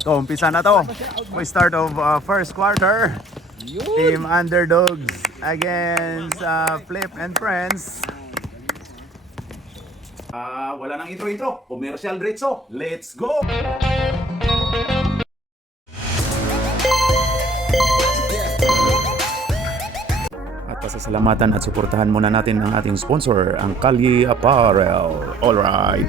To, umpisa na to. We start of first quarter. Team Underdogs against Flip and Friends. Wala nang intro-intro. Commercial diretso. Let's go! At pasasalamatan at suportahan muna natin ang ating sponsor, ang Kalye Apparel. Alright.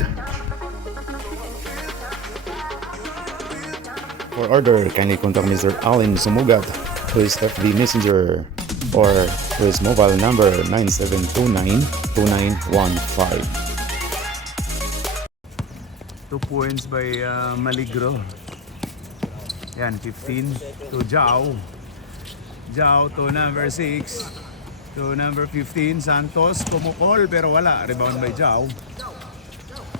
For order, kindly contact Mr. Allen Sumugat to his FB Messenger or to his mobile number 9729-2915. 2 points by Maligro. Yan, 15 to Jao. Jao to number 6. To number 15, Santos. Kumukol pero wala. Rebound by Jao.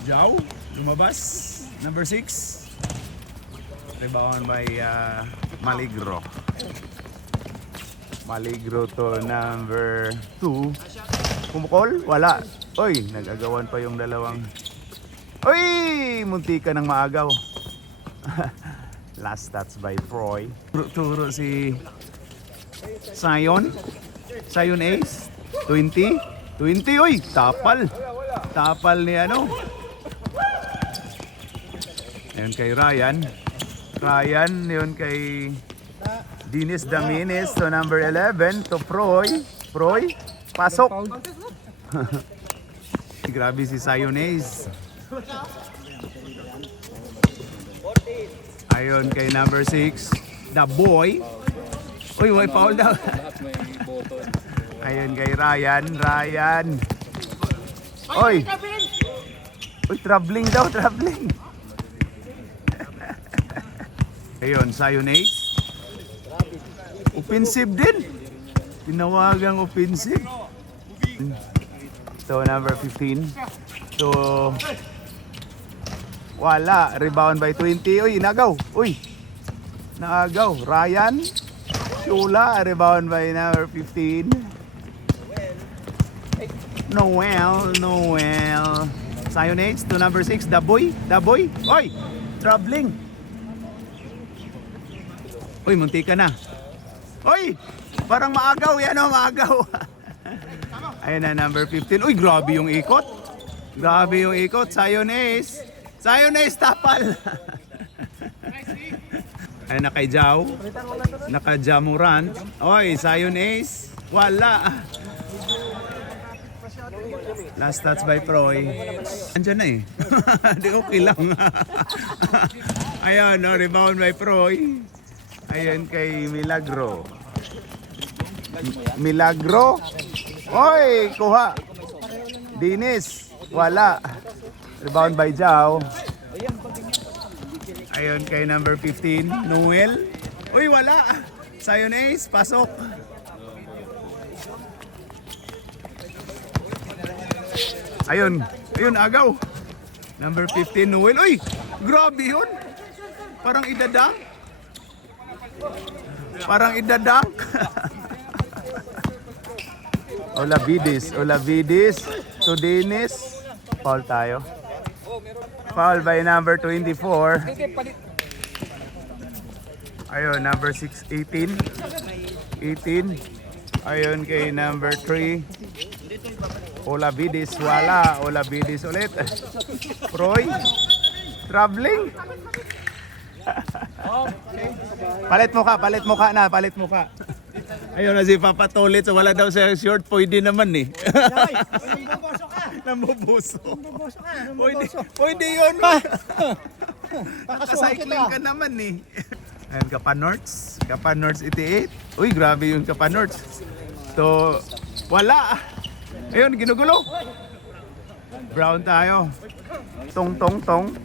Jao, lumabas. Number 6. Rebound by Maligro. Maligro to number 2. Kumukol? Wala. Oy, nag-agawan pa yung dalawang. Oy! Munti ka ng maagaw. Last stats by Froy. Turo si Sion. Sion Ace. 20. 20, oy! Tapal. Tapal ni ano. Ayun kay Ryan. Ryan, yun kay Dinis Daminis to number 11 to Froy. Froy, pasok. Grabe si Sionese. Ayun kay number 6, The Boy. Uy, may foul daw. Ayun kay Ryan. Ryan. Oy. Uy, traveling daw, traveling. Ayun, Sionese. Offensive din. Tinawagang offensive. So, number 15. So, wala. Rebound by 20. Uy, nagaw. Uy, naagaw. Ryan. Shula. Rebound by number 15. Noel. Noel. Sionese to number 6. The Boy. The Boy. Uy, traveling. Uy, munti ka na. Uy, parang maagaw yan o, maagaw. Ayun na, number 15. Uy, grabe yung ikot. Grabe yung ikot. Sionese. Sionese, tapal. Ayun na kay Jao. Naka-Jamurant. Uy, Sionese. Wala. Last touch by Froy. Andyan na eh. Di okay lang. Ayun, no, rebound by Froy. Ayun kay Milagro. Milagro. Oy, kuha. Dinis. Wala. Rebound by Jao. Ayun kay number 15, Noel. Uy, wala. Sionese, pasok. Ayun. Ayun, agaw. Number 15, Noel. Uy, grabe yun. Parang idadang. Parang idadunk. Olavidis. Olavidis to Dennis. Foul tayo. Foul by number 24. Ayun, number 6, 18. 18. Ayun kay number 3. Olavidis, wala. Olavidis ulit. Froy. Traveling. Palit mo ka na, palit mo ka. Ayun na si Papa Tolit, so wala daw sa short, pwede naman eh. Nambubuso ka. Pwede yun. Nakacycling ka naman eh. Ayun, Kapanorts. Kapanorts 88. Uy, grabe yung Kapanorts. So, wala. Ayun, ginugulo. Brown tayo. Tong.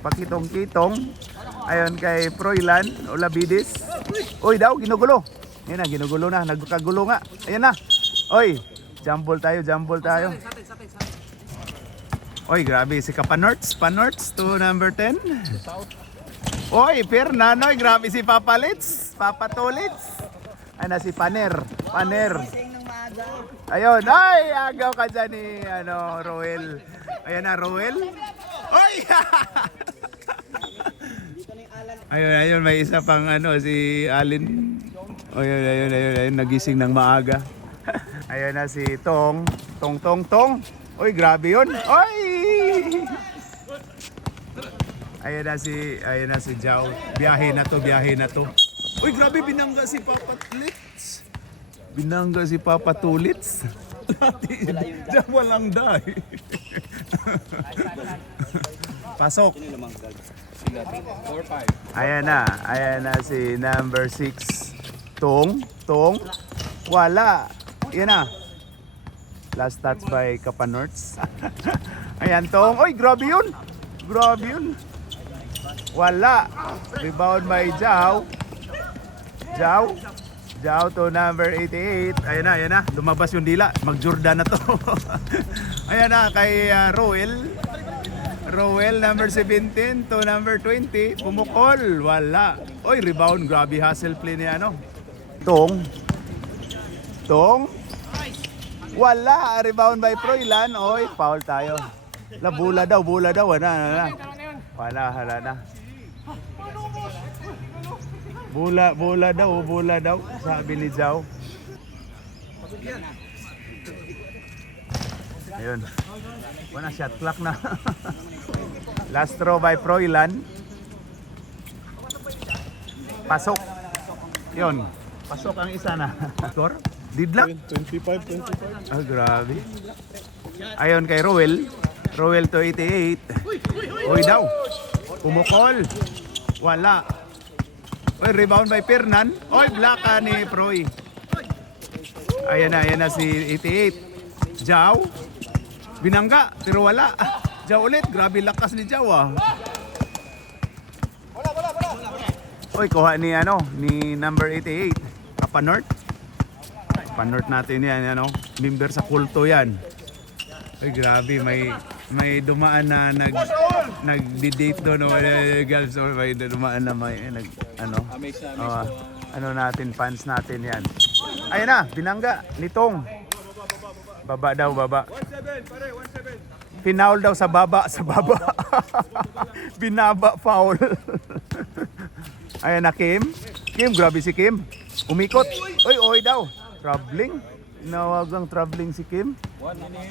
Pakitong-kitong. Ayun kay Froilan, Olavidis. Uy daw, ginugulo. Yan na, ginugulo na. Nagkagulo nga. Ayan na. Uy, jumble tayo. Uy, grabe. Si Kapanorts. Panorts to number 10. Uy, Fernanoy. Grabe si Papa Litz. Papa Tolitz. Ay na si Paner. Ayun. Ay, agaw ka dyan ni Roel. Ayan na, Roel. Uy! Ayun, may isa pang ano, si Alin. Ayun, nagising ng maaga. Ayun na si Tong. Tong. Uy, grabe yun. Uy! Ayun na si Jao. Biyahe na to. Uy, grabe, binangga si Papa Tulits. Diyan walang dahi. Pasok. Ayan na si number 6. Tong. Wala. Yan na. Last touch by Kapanorts. Ayan, Tong. Uy, grabe yun. Wala. Rebound by Jao to number 88. Ayan na. Lumabas yung dila. Mag-Jordan na to. Ayan na kay Rowell number 17 to number 20. Pumukol. Wala. Oy, rebound. Grabe hustle play niya ano. Tong. Wala. Rebound by Proilan. Oy, foul tayo. Bula daw. Wala na. Bula daw, sabi ni Jao. Ayun. Wala, shot clock na. Last throw by Proilan. Pasok. Yun. Pasok ang isa na. Score? Didlak? 25. Ah, grabe. Ayun kay Rowell to 88. Uy daw. Pumukol. Wala. Uy, rebound by Fernan. Uy, block ni Proy. Ayan na si 88. Jao. Binangga, pero wala. Jao ulit. Grabe lakas ni Jao ah. Uy, kuha ni number 88. Kapanort. Kapanort natin yan, member sa kulto yan. Uy, grabe, may dumaan na nag-date doon, girls, or may dumaan na natin, fans natin yan. Ayun na, binangga, nitong. Baba. 17. Pinaul daw sa baba. Binaba, foul. Ayun na, Kim, grabe si Kim. Umikot. Oy daw. Traveling. Nawagang traveling si Kim. 1 minute.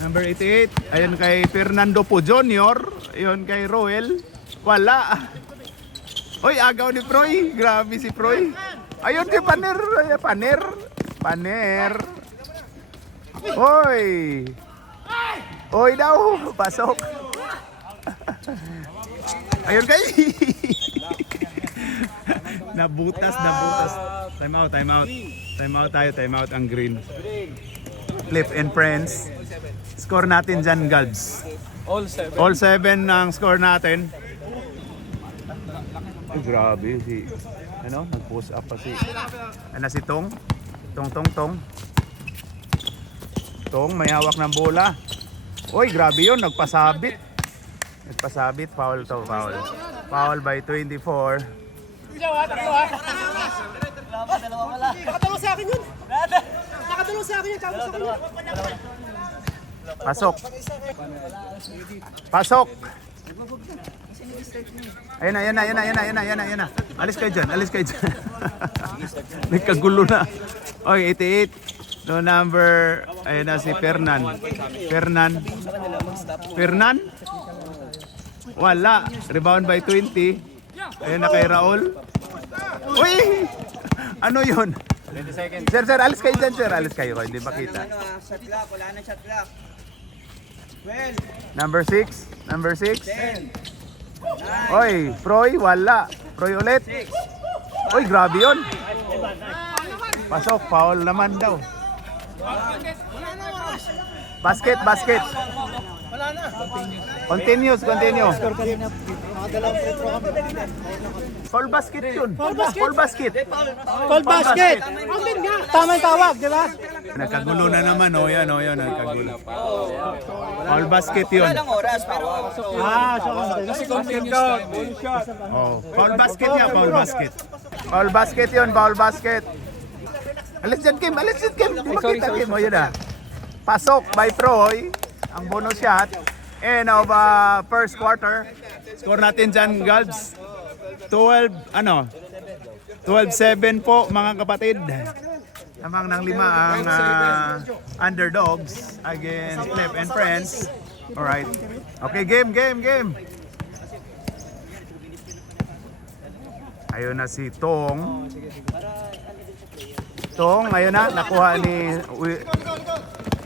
Number 88. Ayun kay Fernando po Jr. Ayun kay Roel. Wala. Oy, agaw ni Proy. Grabe si Proy. Ayun si Paner. Oy daw. Pasok. Ayun kay. Nabutas. Time out ang green. Flip and friends. Score natin dyan, Galbs. All 7 ang score natin. Ay, grabe si nag-post up pa si si Tong. Tong may hawak ng bola. Oy, grabe 'yon, nagpasabit, foul to, foul by 24. Nakatalo sa akin yun. Pasok. Ayun na. Alis kayo dyan. Nagkagulo na. Oy, 88. No number, ayun na si Fernan. Wala. Rebound by 20. Ayun na kay Raul. Uy! Ano yun? 20 seconds. Sir, alis kayo dyan, sir. Alis kayo, hindi makita. Wala na shot clock. 12. Number 6. 10. Oy, Proy, wala. Proy ulit. Oy, grabe yun. Pasok, foul naman daw. Basket. Continue. Foul basket yun. Foul basket. Tama yung tawag, di ba? Nagkagulo na naman, yan, nagkagulo. Foul basket yun. Foul basket niya, foul basket yun. Alis dyan, Kim. Makita, Kim. Yun na. Pasok by Proy. Ang bonus shot. End of first quarter. Score natin dyan, Galbs. 12, ano? 12-7 po mga kapatid. Lamang ng 5 ang underdogs against Flip and Friends. Alright. Okay, game. Ayun na si Tong. Tong, ayun na, nakuha ni...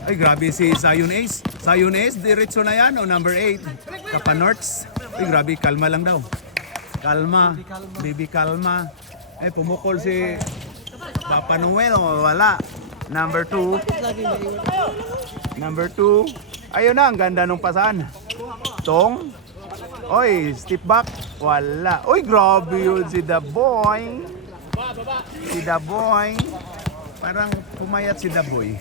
Ay, grabe si Zion Ace. Zion Ace, diretso na yan, o number 8. Kapanorts. Ay, grabe, kalma lang daw. Kalma. Baby, kalma. Ay, pumukol si Papa Noel, o wala. Number 2. Number 2. Ayun na, ang ganda nung pasan. Tong. Oy, step back. Wala. Oy, grabe yun si The Boy. Si The Boy. Parang pumayat si The Boy.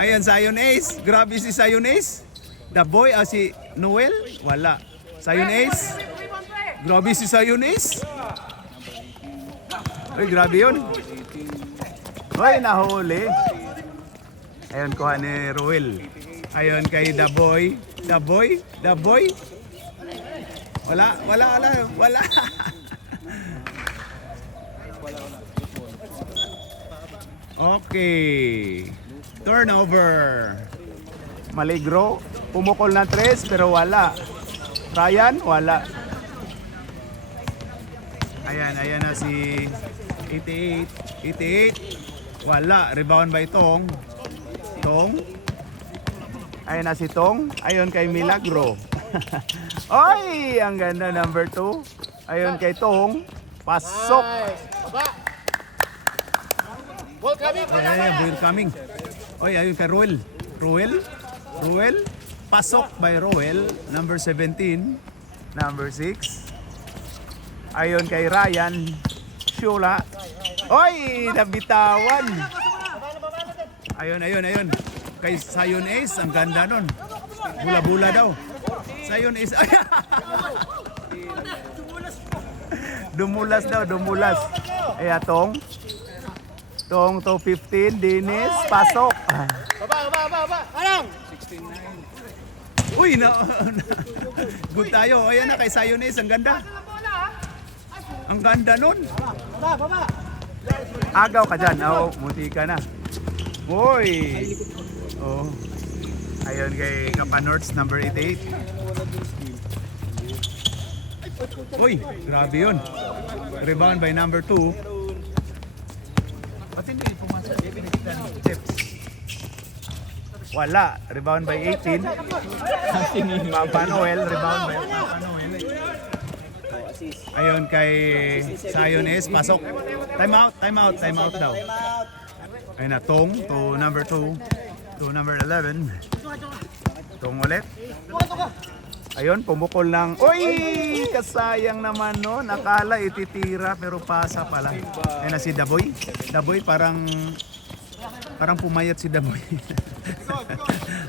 Ayan, Zion Ace. Grabe si Zion Ace. The Boy, si Noel. Wala. Zion Ace. Grabe si Zion Ace. Uy, grabe yun. Uy, nahuli. Ayun, kuha ni Ruel. Ayun kay The Boy. The Boy. Wala. Okay. Turnover. Maligro. Pumukol na 3 pero wala. Ryan, wala. Ayan na si 88. Wala. Rebound by Tong. Ayan na si Tong. Ayun kay Milagro. Oy! Ang ganda, number 2. Ayun kay Tong. Pasok. Ball coming. Oy, ayun kay Roel. Pasok by Roel. Number 17. Number 6. Ayun kay Ryan. Shula. Oy! Nabitawan. Ayun. Kay Zion Ace, ang ganda nun. Bula-bula daw. Zion Ace. Dumulas. Ay, Tong to 15. Dennis, pasok. Baba. Anong? 16-9. Uy, good tayo. Ayan na kay Zion Ace, ang ganda. Ang ganda nun. Baba. Agaw ka dyan. Oh, muti ka na. Uy. Oh. Ayun kay Kapanorts, number 88. Uy, grabe yun. Rebound by number 2. Ba't hindi pumasok? Wala. Rebound by 18. Papa Noel. Rebound by Papa Noel. Ayun kay Zion Ace. Pasok. Time out daw. Ayun na, Tong to number 2. To number 11. Tong ulit. Ayun, pumukol ng... Uy! Kasayang naman no. Nakala ititira pero pasa pala. Ayun na si Daboy. Daboy parang pumayat si Daboy.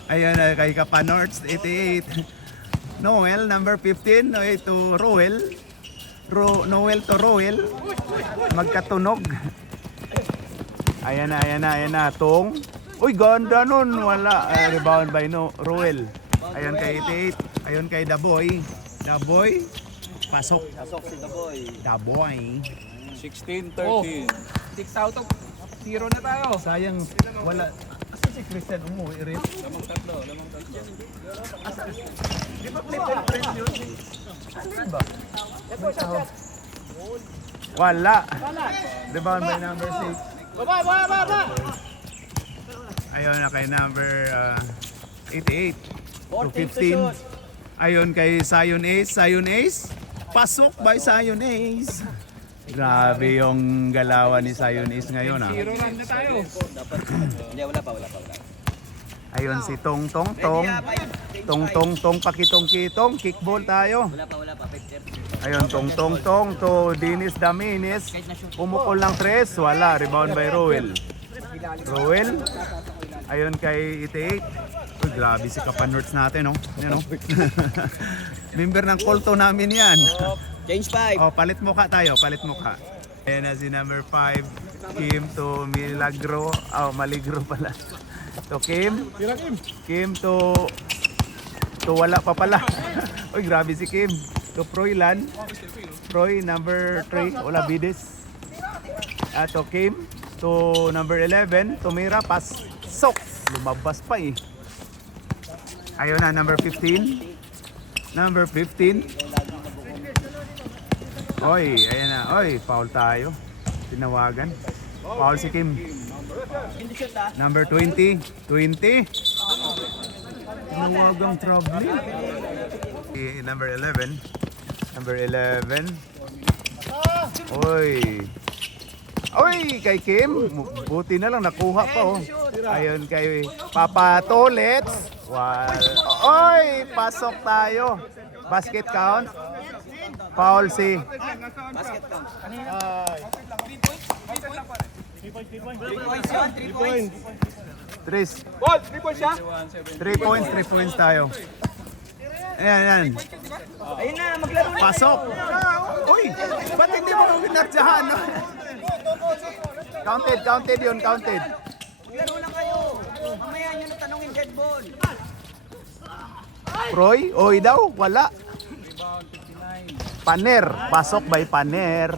Ayun na kay Kapanorts, 88. Noel, number 15. Ay, to Roel. Noel to Roel. Magkatunog. Ayan na. Tong. Uy, ganda nun. Wala. Rebound by Roel. Ayun kay 88. Ayun kay Daboy. Pasok. Pasok si The Boy. Daboy. 16-13. 6 out of 0 na tayo. Sayang, wala. Asa si Christian umuwi rin? Lamang tatlo. Di ba flip and friends yun? Alin ba? Wala. Rebound by number 6. Baba. Ayun na kay number 88 to 15. Ayun kay Zion Ace. Pasok by Zion Ace. Grabe yung galawan ni Zion Ace ngayon ah. 0 lang na tayo. Hindi, wala pa. Ayun si Tong. Pakitong-kitong. Kickball tayo. Wala pa. 5-30. Ayun, Tong to Dennis Daminis. Pumukol ng 3. Wala. Rebound by Roel. Ayun kay 88. Uy, grabe si Kapanorts natin, no? Yan, no? Member ng kulto namin yan. Change 5. Oh, palit mukha tayo. Ayan na si number 5. Kim to Milagro. Maligro pala. To Kim. Kim to wala pa pala. Uy, grabe si Kim. to Froilan. Froy, number 3, Olavides. At to Kim, to number 11, Tumira, pasok. Lumabas pa eh. Ayun na, number 15. Number 15. Oy, ayan na. Oy, foul tayo. Tinawagan. Foul si Kim. Number 20. 20. Tinawagang troubling. Number 11. Number 11. Oy. Oy, kay Kim. Buti na lang nakuha pa oh. Ayun kay Papa Tolets. Oy, pasok tayo. Basket count. Foul si Basket count. 3 Ball! 3 points siya? 3 points tayo. Ayan, ayan. Ayun na, maglaro na. Pasok. Uy, ba't hindi mo winardyahan? Counted yun, counted. Maglaro na kayo. Mamaya nyo na tanongin dead ball. Proy, oy daw, wala. Paner, pasok by Paner.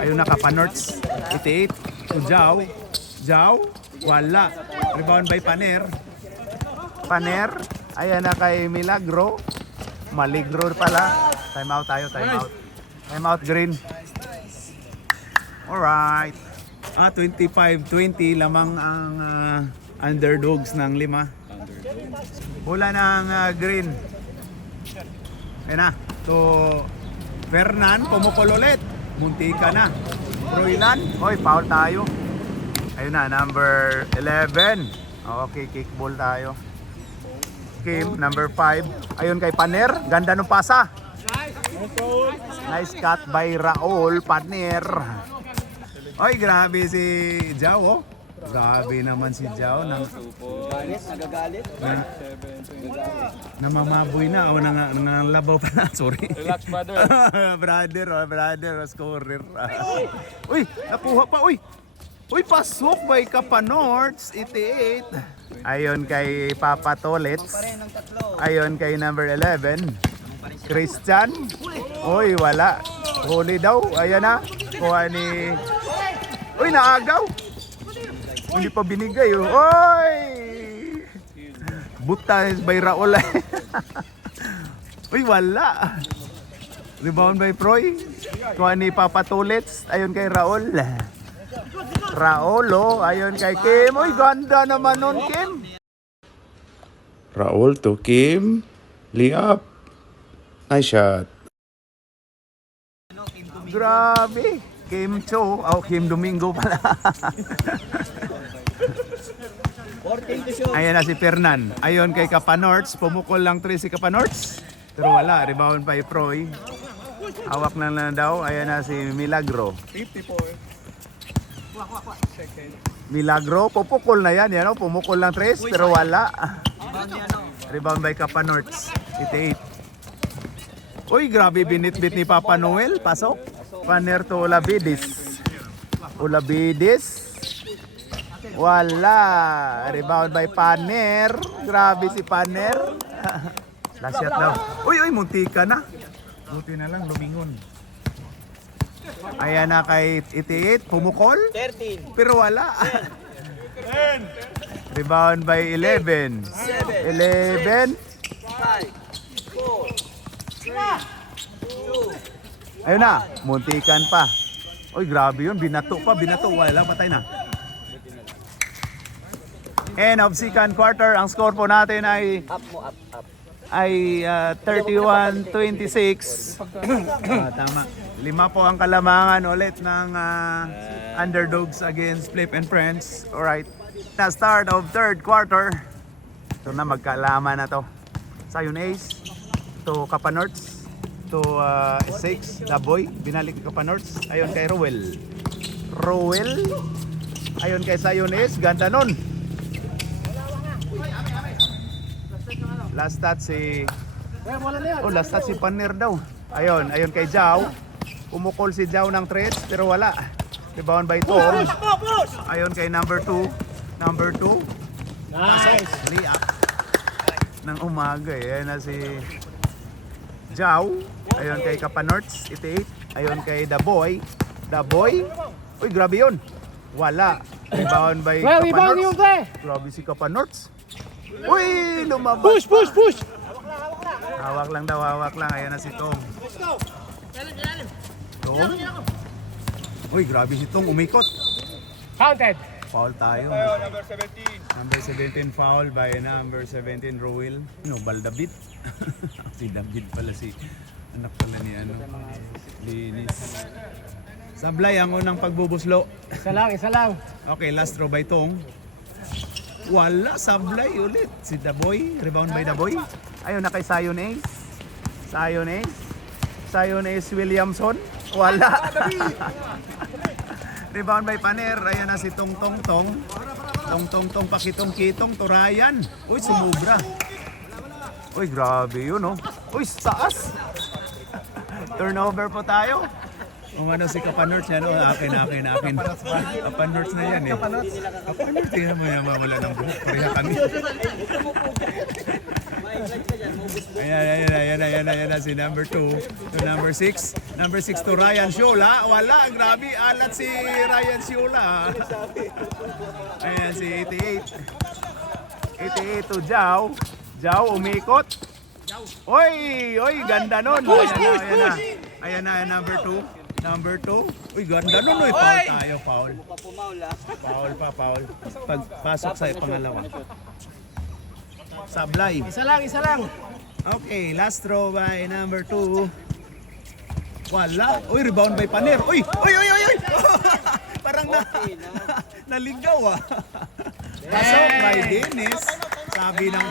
Ayun na Kapanorts, 88. To Jao, wala. Rebound by Paner. Paner, ayan na kay Milagro. Maligro pala. Time out tayo, time out. Time out, Green. Alright. 25-20 lamang ang underdogs ng 5. Hula ng Green. Ayan na. To Fernan, pumukol ulit. Muntika na. Froilan. Oy, foul tayo. Ayun na, number 11. Okay, kickball tayo. Kim, number 5. Ayun kay Paner. Ganda ng pasa. Nice cut by Raul Paner. Oy, grabe si Jao, oh. Grabe naman si Jao. Nagagalit. Namamaboy na. O, nangalabaw pa na. Sorry. Relax, brother. brother, scorer. Uy, nakuha pa. Uy, pasok by Kapanorts, 88. Ayon kay Papa Tolets. Pareho ng tatlo. Ayon kay number 11. Christian. Uy, wala. Huli daw. Ayan na. Kuha ni... Uy, naagaw. Hindi pa binigay. Oh. Uy! Buta by Raul. Uy, wala. Rebound by Proy. Kuha ni Papa Tolets. Ayon kay Raul. Raul, oh. Ayon kay Kim. Uy, ganda naman nun, Kim. Raul to Kim. Layup. Nice shot. Grabe. Kim Cho. Oh, Kim Domingo pala. 14 to shoot. Ayan na si Fernan. Ayon kay Kapanorts. Pumukol lang 3 si Kapanorts. Pero wala. Rebound by Proy. Hawak na daw. Ayan na si Milagro. 54. Milagro. Pupukol na yan. Yan, oh. Pumukol lang 3. Pero wala. Rebound niya, no? Rebound by Kapanorts. 88. Uy, grabe binitbit ni Papa Noel. Pasok. Paner to Olavides. Wala. Rebound by Paner. Grabe si Paner. Last shot daw. Uy, muntika na. Buti na lang, lumingon. Ayan na kay 88. Pumukol. 13. Pero wala. Rebound by 11. 11. 5. 4. 3. 2. Ayun na, muntikan pa. Uy, grabe yun. Binato. Wala, patay na. End of second quarter. Ang score po natin ay Up mo, up. ay 31-26. Tama. 5 po ang kalamangan ulit ng underdogs against Flip and Friends. Alright. Na start of third quarter. Ito na, magkalaman na to. Sayon Ace to Kapanorts to 6, Daboy. Binalik kay Kapanorts. Ayon kay Rowell. Ayon kay Sayon Ace. Ganda nun. Last touch si Paner daw. Ayon kay Jao. Umukol si Jao ng 3 pero wala. Rebound by Tom. Ayon kay number 2. Nice. Layup. ng umaga eh. Ayan na si Jao. Ayun kay Kapanorts, 88. Ayun kay The Boy. The Boy. Uy, grabe yun. Wala. Rebound by Kapanorts. Grabe si Kapanorts. Uy, lumabas. Push! Hawak lang daw, hawak lang. Ayan na si Tong. Tong. Uy, grabe si Tong. Umikot. Counted. Foul tayo. Number 17 foul by number 17 Roel. No, Baldabit. Si David pala si anak pala ni ano. Linis. Sablay ang unang pagbubuslo. Isa lang. Okay, last throw by Tong. Wala, sablay ulit. Si Daboy, rebound by Daboy. Ayun na kay Zion Ace. Zion Ace Williamson. Wala. Rebound by Paner. Ayan na si Tong pakitong-kitong to Ryan. Uy, sumubra. Uy, grabe yun, oh. Uy, saas. Turnover po tayo. Kung ano si Kapanorts yan, oh, akin. Kapanorts na yan, eh. Kapanorts, tingnan mo yan, mamala ng buhok. Pareha kami. Ayan na si number 2 to number 6. Number 6 to Ryan Shula. Wala, grabe. Alat si Ryan Shula. Ayan si 88. 88 to Jao. Jao, umikot. Oy, ganda nun. Ayan na, number 2. Number 2. Uy, ganda nun. Uy, foul tayo, foul. Foul. Pagpasok sa pangalawa. Sablay. Isa lang. Okay, last throw by number 2. Wala. Uy, rebound by Paner. Uy! Parang naligaw ah. Pasok by Dennis. Sabi ng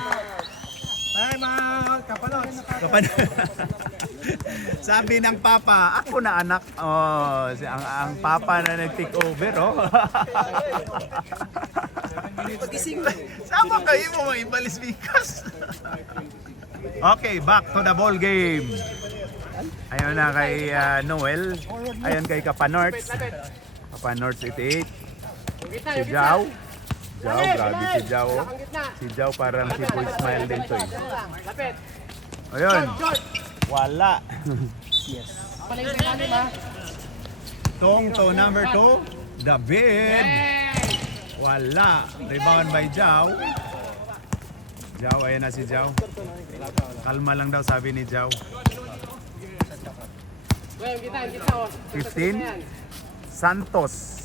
Ay, mga Kapanots. Sabi ng papa, ako na anak. Oh, ang papa na nag-take over, oh. Sama kayo mo ibalis bikas. Okay, back to the ball game. Ayun na kay Noel. Ayun kay Kapanorts. Kapanorts 88. Si Jao. Grabe si Jao. Si Jao parang si Boy Smile din to eh. Ayun. Wala. Tong to number 2. David. Wala. Rebound by Jao. Ayun na si Jao. Kalma lang daw sabi ni Jao. 15. Santos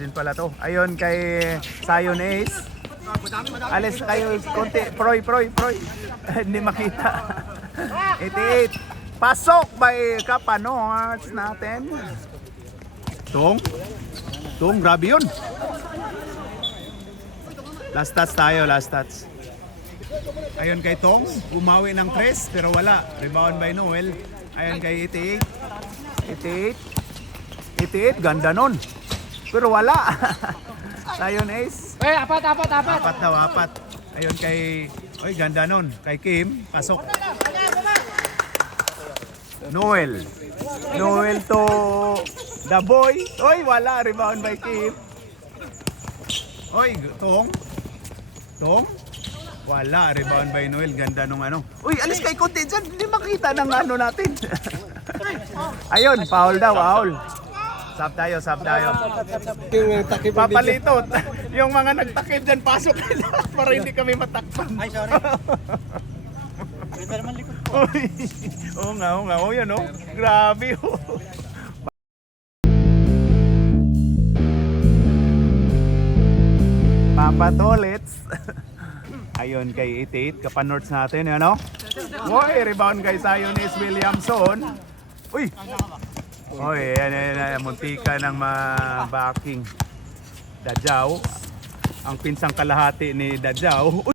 din pala to. Ayun kay Zion Ace. Alis kayo konti. Proy. Hindi makita. 88. Pasok by Kapanorts natin. Tong, grabe yun. Last touch tayo, last touch. Ayun kay Tong, umawi ng 3 pero wala. Rebound by Noel. Ayun kay 88, ganda nun. Pero wala. Zion Ace. Apat. Apat daw. Ayun kay, ganda nun. Kay Kim, pasok. Noel to The Boy. Wala. Rebound by Kim. Tong. Wala. Rebound by Noel. Ganda nung ano. Alis kay konti dyan. Hindi makita ng ano natin. Ayun, foul daw. Sab tayo. Papalitot. Yung mga nagtakip dyan, pasok nila para hindi kami matakpan. Ay, sorry. Oo nga. Yan, oh. Grabe, oh. Papa Tolets. Ayun kay 88, Kapanorts natin, ano? Rebound kay Zion Ace Williamson. Yan, muntika ng backing. Dajao. Ang pinsang kalahati ni Dajao.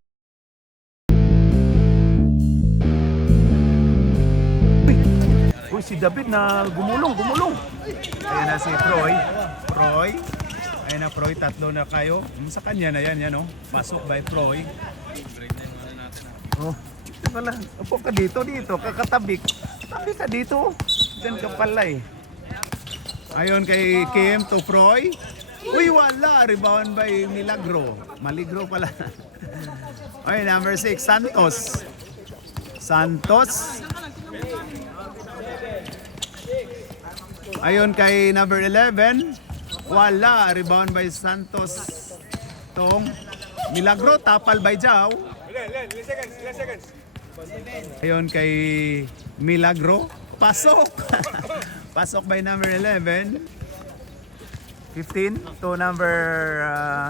Si David na gumulong. Ayan na si Troy. Ayan na Troy, tatlo na kayo. Sa kanya na yan, oh. Pasok by Troy. Ito pala. Upo ka dito. Kakatabi. Tabi ka dito. Diyan ka pala eh. Ayun kay Kim to Troy. Wala. Rebound by Maligro pala. Okay, number 6, Santos. Santos. Ayun kay number 11. Wala. Rebound by Santos. Tong Milagro. Tapal by Jao. Ayun kay Milagro. Pasok. Pasok by number 11. 15 to number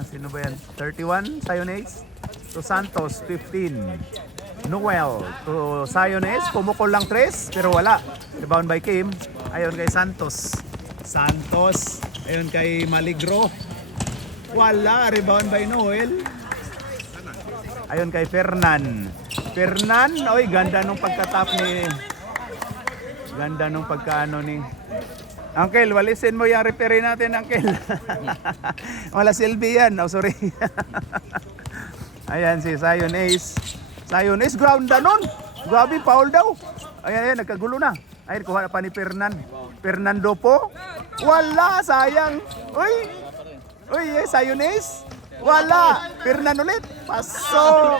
sino ba yan? 31 Siones to Santos 15. Noel to Siones, pumukol lang 3 pero wala. Rebound by Kim. Ayun kay Santos. Santos. Ayun kay Maligro. Wala. Rebound by Noel. Ayun kay Fernan. Fernan, oy ganda nung pagkatap ni ganda nung pagkaano ni Uncle, walisin mo yung referee natin, Uncle. Wala silbi yan. Oh, sorry. Ayan si Zion Ace. Zion Ace, ground na nun. Grabe, foul daw. Ayan, nagkagulo na. Ayun, kuha na pa ni Fernando po. Wala, sayang. Uy, Zion Ace. Wala. Fernan ulit. Pasok.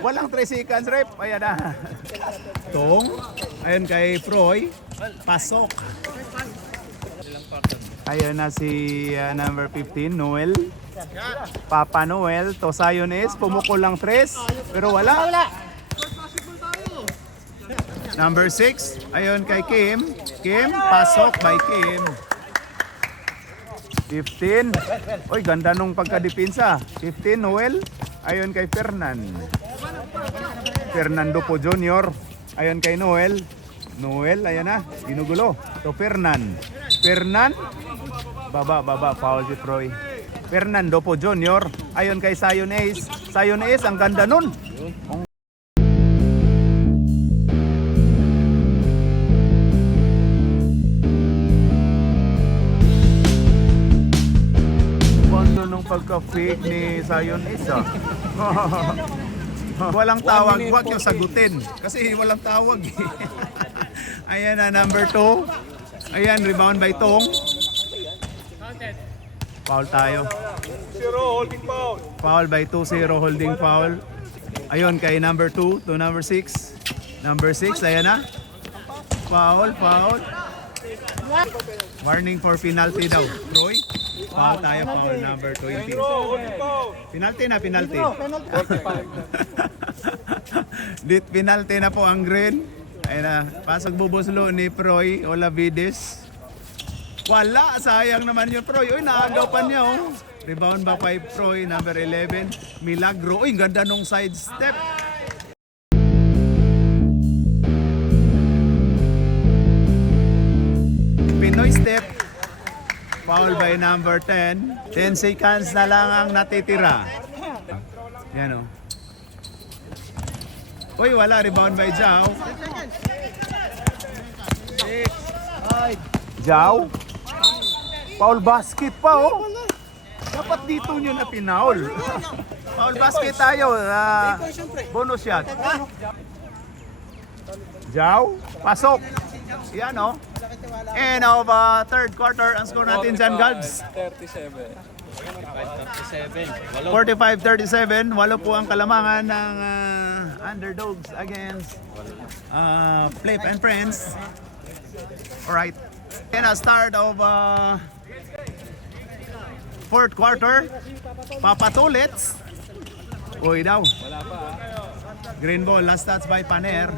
Walang 3 seconds, rep. Ayan na. Tong. Ayun kay Froy. Pasok. Ayun na si number 15, Noel. Papa Noel to Siones. Pumukol lang 3. Pero wala. Number 6. Ayun kay Kim. Kim. Pasok by Kim. 15. Oy, ganda nung pagkadipinsa. 15, Noel. Ayun kay Fernando po Jr. Ayun kay Noel. Noel, ayan na. Ginugulo. To Fernan. Baba. Foul si Troy. Fernando po Jr. Ayun kay Zion Ace. Zion Ace, ang ganda nun. Nung pagka-fake ni Zion Ace walang tawag, huwag yung sagutin kasi walang tawag eh. Ayan na, number 2. Ayan, rebound by Tong. Foul tayo. Foul by 2-0, holding foul. Ayun kay number 2 to number 6. Number 6, ayan na. Foul. Warning for penalty daw. Troy. Foul tayo, foul number 20. Penalty na. Penalty na po ang green. Ayun na, pasok bubuslo ni Proy Olavides. Wala, sayang naman yung Proy. Uy, naagaw pa niya oh. Rebound ba kay Proy, number 11. Milagro. Uy, ganda nung side step. Pinoy step. Foul by number 10. 10 seconds na lang ang natitira. Yan o. Uy, wala. Rebound by Jao. Jao. Foul basket pa oh. Dapat dito nyo na pinaul. Foul basket tayo. Bonus shot. Jao. Pasok. Yan oh. And of third quarter, ang score natin dyan, Gabs. 45-37. Walo po ang kalamangan ng underdogs against Flip and Friends. Alright. And a start of fourth quarter. Papatulits. Uy daw. Green ball. Last touch by Paner.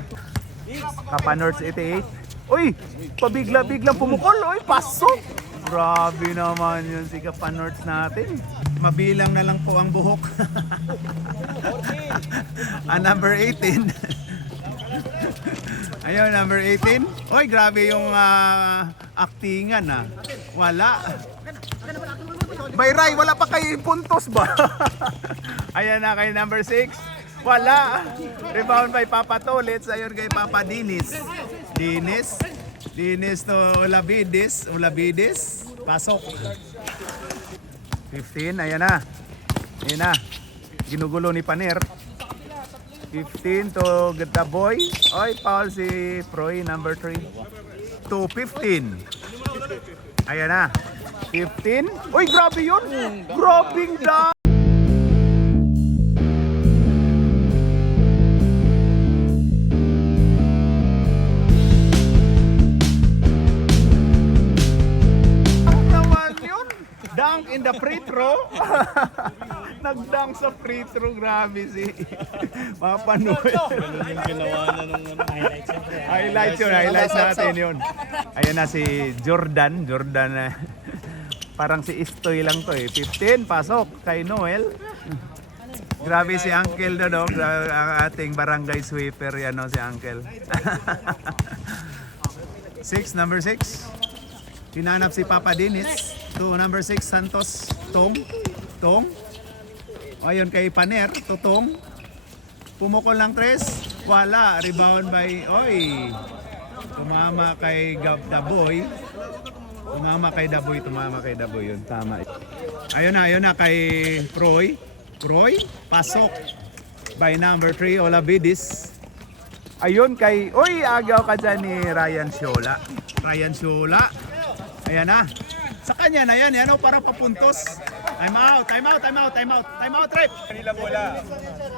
Kapanords 88. Uy! Pabigla-biglang pumukol. Uy! Pasok! Grabe naman yun si Kapanords natin. Mabilang na lang po ang buhok. Number 18. Ayun, number 18. Uy, grabe yung actingan ah. Wala. Bayray, wala pa kayo puntos ba? Ayan na kay number 6. Wala. Rebound by Papa Tolets. Ayun kay Papa Dinis. Dinis to Olavides. Pasok. 15. Ayan na. Ginugulo ni Paner. 15 to the boy. Oy, foul si Proy, number 3. To 15. Ayan na. 15. Uy, grabe yun. Grabing down. in the free throw. Nagdang sa free throw. Grabe si Papa Noel. Highlights yun. Highlights natin yun. Ayan na si Jordan. Jordan parang si Istoy lang to eh. 15, pasok kay Noel. Grabe si Uncle doon, ang ating barangay sweeper yan, no, si Uncle. 6, number 6. Pinanap si Papa Dinis. To number 6, Santos. Tong. Ayun kay Paner, Totong. Pumukol ng 3. Wala. Rebound by, tumama kay Daboy. Tumama kay Daboy yun. Tama. Ayun na kay Proy, pasok by number 3, Olavidis. Ayun kay, agaw ka dyan ni Ryan Shola. Ayan na. Sa kanya na yan, para papuntos. Time out, Rep. Kanila bola.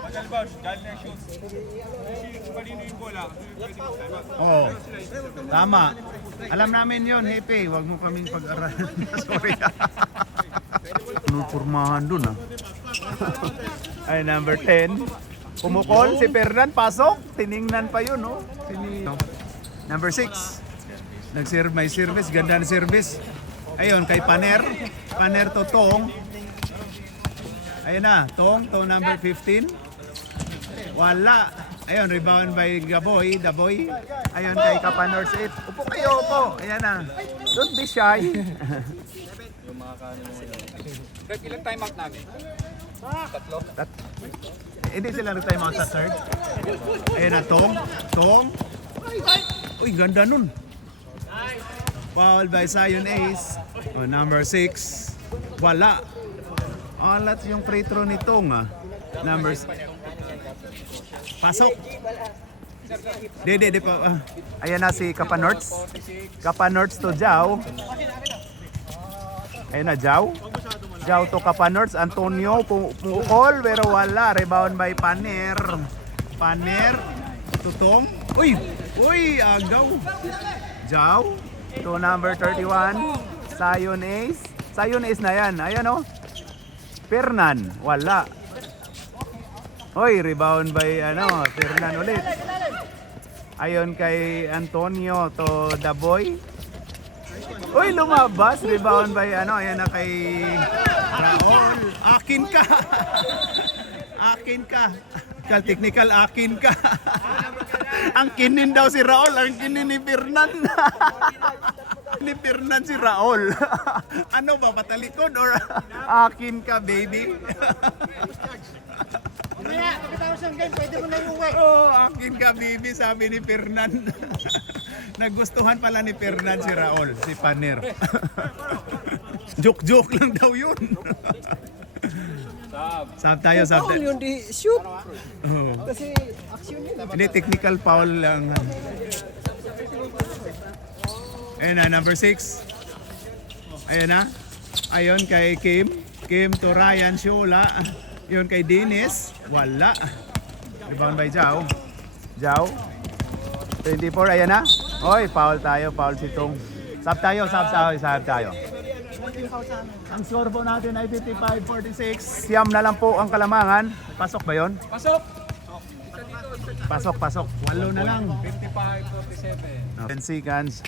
Mag-albaw, galing na shoot. Kanino yung bola? Oo. Tama. Alam namin yon, Hepe. Huwag mo kaming pag-aralan. Sorry. Purmahan dun Ay, number 10. Pumukol si Fernan, pasok. Tiningnan pa yun, no? Number 6. Nag-serve, may service. Ganda na service. Ayun, kay Paner. Paner to Tong. Ayun na, Tong number 15. Wala. Ayun, rebound by Daboy. Ayun, kay Kapanors 8. Upo kayo, upo. Ayan na. Don't be shy. Rep, ilang timeout namin? 3. Hindi sila nag-time out sa third. Ayun na, Tong. Uy, ganda nun. Foul by Zion Ace. Number 6. Wala. Alat yung free throw ni Tong. Numbers. Pasok. Di pa. Ayan na si Kapanorts. Kapanorts to Jao. Ayun na, Jao to Kapanorts. Antonio pumukol pero wala. Rebound by Paner to Tong. Uy, agaw. Jao to number 31. Zion Ace na yan. Ayan o. Fernan, wala. Rebound by Fernan ulit. Ayon kay Antonio to Daboy. Lumabas. Rebound by ayan na kay Raul. Akin ka. Technical, akin ka. Ang kinin daw si Raul, ang kinin ni Fernan. Ni Fernan si Raul. Ano ba, patalikod or akin ka, baby? Mamaya, pagkatapos ng game, pwede mo na iuwi. Akin ka, baby, sabi ni Fernan. Nagustuhan pala ni Fernan si Raul, si Paner. Joke lang daw yun. Sab tayo. Yun di shoot. Kasi action yun. Hindi, technical foul lang. Ayun na, number 6. Ayun na. Ayun kay Kim to Ryan Shola. Ayun kay Dinis. Wala. Rebound by Jao. 24, ayan na. Foul tayo. Foul si Tong. Sab tayo. Ang score po natin ay 55-46. Siyam na lang po ang kalamangan. Pasok ba yun? Pasok. 8 na lang. 55-47. 10 seconds.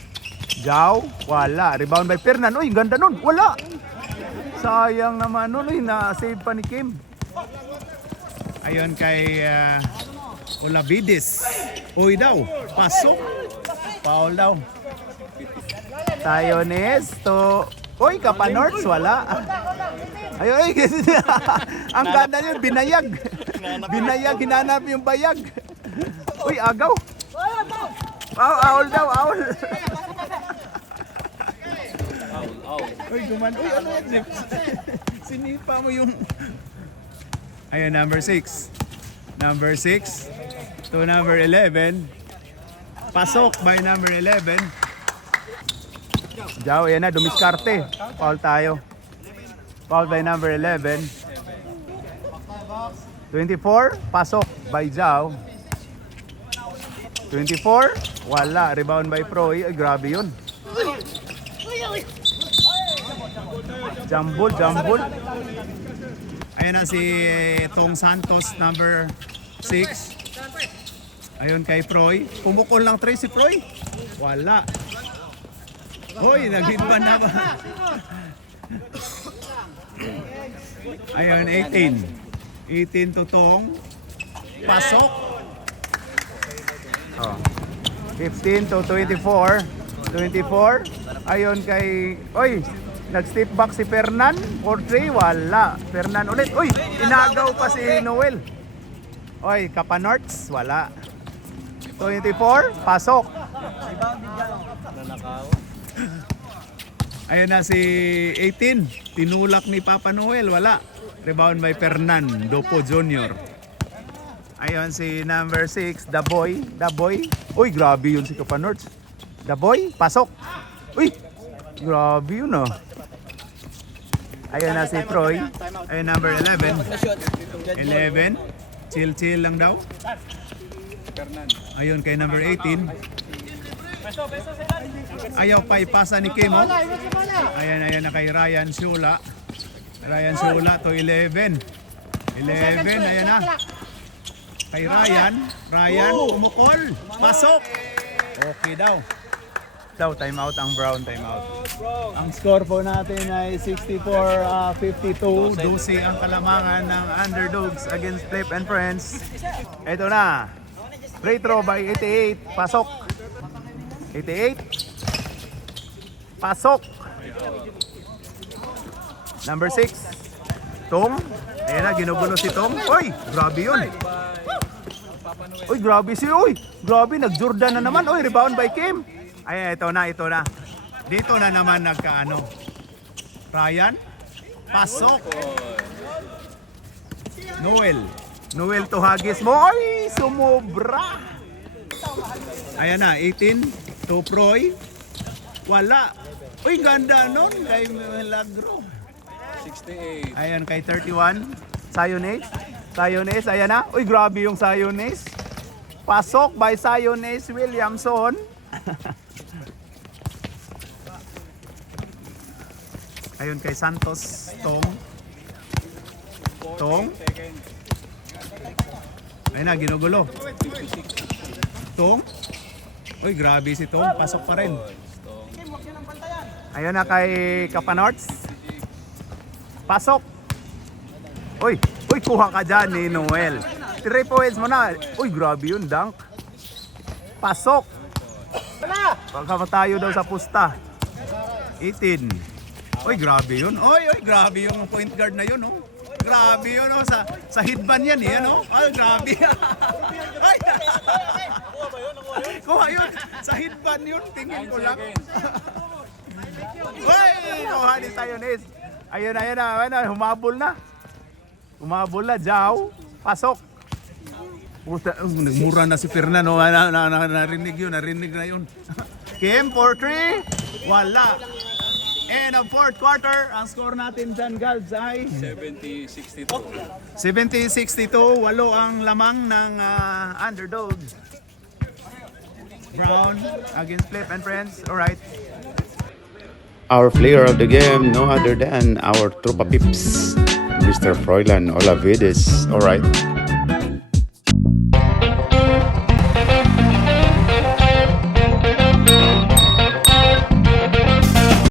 Jao, wala. Rebound by Fernan. Ganda nun. Wala. Sayang naman nun. Na-save pa ni Kim. Ayun kay Olavidis. Daw. Pasok. Foul daw. Tayones to... Kapanorts, wala. Ang ganda yun, binayag. Hinanap yung bayag. Agaw. Owl daw. Ano yan, Zip? Sinipa mo yung... Ayun, number 6 to number 11. Pasok by number 11. Jao, yan na, dumiskarte. Foul tayo. Foul by number 11. 24, pasok by Jao. 24, wala. Rebound by Proy. Grabe yun. Jambul, jambul. Ayun na si Tong Santos, number 6. Ayun kay Proy. Pumukol lang 3 si Proy. Wala. Hoy, nag-hitman na ba? Ayun, 18. 18 to Tong. Pasok. Oh. 15 to 24. 24. Ayun kay... Oy, nag-step back si Fernan. 4-3, wala. Fernan ulit. Uy, inagaw pa si Noel. Oy, Kapanorts, wala. 24, pasok. Ayun na si 18. Tinulak ni Papa Noel, wala. Rebound by Fernan Dopo Jr. Ayun si number 6, The Boy. The Boy. Uy, grabe yun si Kapanorts. The Boy, pasok. Uy, grabe yun oh. Ayun na si Troy. Ayun number 11. 11. Chill lang daw. Ayun kay number 18. Ayaw pa ipasa ni Kim. Oh. Ayun na kay Ryan Shula. Ryan Shula to 11. 11, ayan na. Kay Ryan. Ryan, umukol. Pasok. Okay daw. Time out ang Brown, time out. Ang score po natin ay 64-52. Dusi ang kalamangan ng Underdogs against Flip and Friends. Ito na. Free throw by 88. Pasok. 88. Pasok. Number 6. Tom. Ayan na, ginugulo si Tom. Uy, grabe yun. Uy, grabe si Uy. Grabe, nag-Jordan na naman. Uy, rebound by Kim. Ay, ito na. Dito na naman nagkaano. Ryan. Pasok. Noel to Hagis mo. Ay, sumobra. Ayan na, 18 to Proy. Wala. Uy, ganda nun. Kay Milagro. 68. Ayan, kay 31. Siones, ayan na. Uy, grabe yung Siones. Pasok by Siones Williamson. Ayun kay Santos, Tong. Ayun na, ginugulo. Tong. Uy, grabe si Tong. Pasok pa rin. Ayun na kay Kapanorts. Pasok. Uy, kuha ka dyan ni Noel. 3 points mo na. Uy, grabe yun, dunk. Pasok. Pagka tayo daw sa pusta. 18. Uy, grabe yun. Uy, grabe yung point guard na yun, oh. Grabe yun, oh. Sa headband yan, eh, ano? Ay, grabe. Ay! Kuha yun. Sa headband yun. Tingin ko lang. Uy! Kuha ni Siones. Ayun na. Humabol na. Jaw. Pasok. Puta, nagmura na si Fernando. Narinig na yun. Kim, 4-3. Wala. And ang fourth quarter, ang score natin dyan, Galds, ay 70-62. 70-62. 8 ang lamang ng Underdogs. Brown against Flip and Friends. Alright. Our player of the game, no other than our Tropa Pips, Mr. Froilan Olavides. All right.